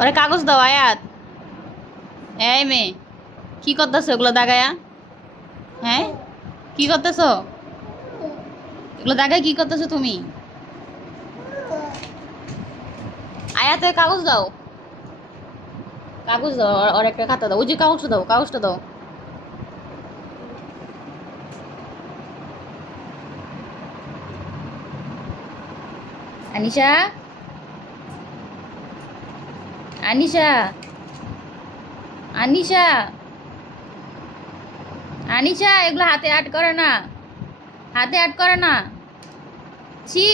ওরে কাগজ দাও, আয়াত। এই মেয়ে, কি করতেছো ওগুলো দাগায়া? হ্যাঁ? কি করতেছো? এগুলো দাগায় কি করতেছো তুমি? আয়াত কাগজ দাও। কাগজ দাও আর একটা খাতা দাও। ওই যে কাগজটা দাও কাগজটা দাও। আনিশা? আনিশা। আনিশা। আনিশা, এগুলো হাতে আট করে না। হাতে আট করে না। ছি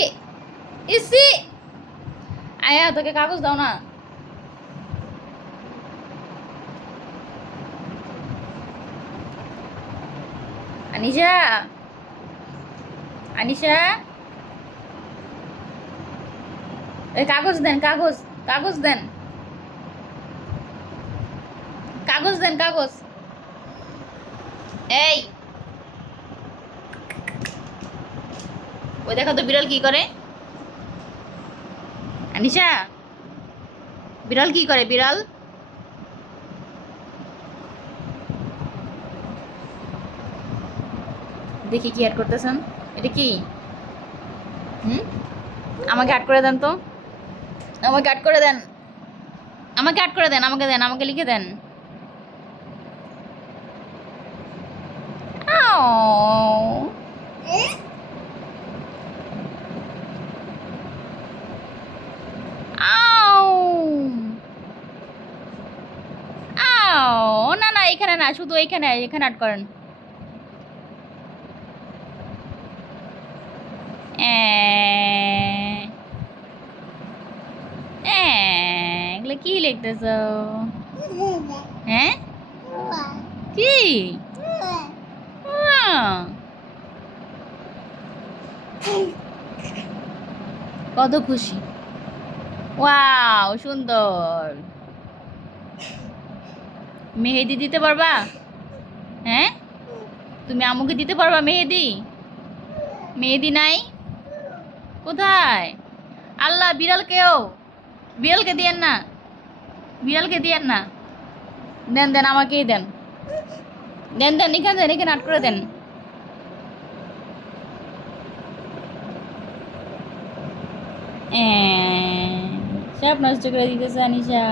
ইসি আয়া, তোকে কাগজ দাও না। আনিশা। আনিশা। এই কাগজ দেন, কাগজ কাগজ দেন। কাগজ দেন, কাগজ। এই। ওই দেখো তো বিড়াল কি করে? আনিশা, বিড়াল কি করে, বিড়াল? দেখি কি অ্যাড করতেছেন। এটা কি? হুম? আমাকে অ্যাড করে দেন তো। আমাকে অ্যাড করে দেন। আমাকে অ্যাড করে দেন, আমাকে দেন, আমাকে লিখে দেন। আও। না না এখানে না শুধু এখানে এখানে অ্যাড করেন। এগুলো কি লিখতেছ? হ্যাঁ? কি। কত খুশি। ওয়াও, সুন্দর। মেহেদি দিতে পারবা? হ্যাঁ? তুমি আমুকে দিতে পারবা মেহেদি? মেহেদি নাই? কোথায়? আল্লাহ বিড়ালকেও বিড়ালকে দিয়েন না। বিড়ালকে দিয়েন না। দেন দেন, আমাকেই দেন। দেন দেন এখানে দেন এখানে আট করে দেন। এ্যাঁ, সব নষ্ট করে দিতেছে আনিশা।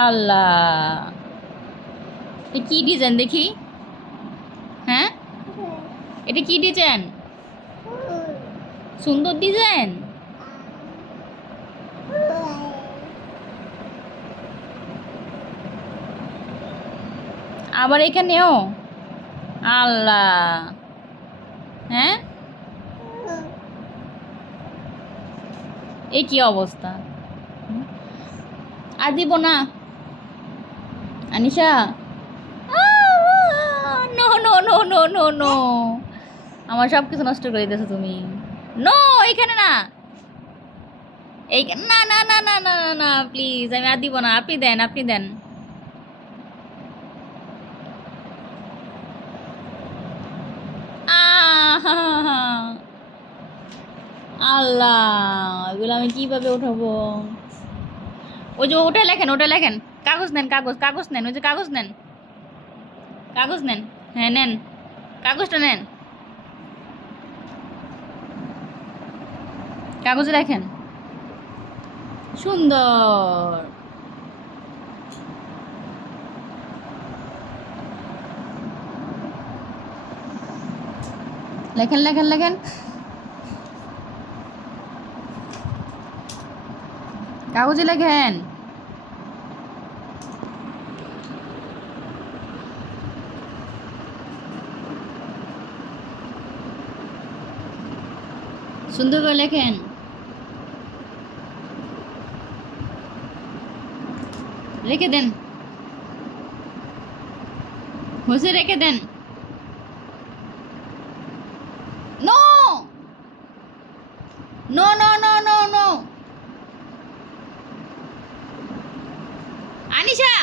আল্লাহ। কি ডিজাইন দেখি? হ্যাঁ? এটা কি ডিজাইন সুন্দর ডিজাইন আবার এখানেও? আল্লাহ। হ্যাঁ? এই কি অবস্থা? আর দিব না? আনিশা? আমার সব কিছু নষ্ট করে দিতেছো তুমি। নো এইখানে না। এই না না না না না না প্লিজ আমি আর দিব না। আপনি দেন আপনি দেন। আল্লাহ, এগুলো আমি কীভাবে উঠাবো? ওই যে ওটা লেখেন ওটা লেখেন। কাগজ নেন, কাগজ কাগজ নেন, ওই যে কাগজ নেন। কাগজ নেন হ্যাঁ নেন। কাগজটা নেন। কাগজে লেখেন। সুন্দর। লেখেন লেখেন লেখেন। কাগজে লেখেন। সুন্দর করে লেখেন। রেখে দেন। হসে রেখে দেন। No no no no no Anisha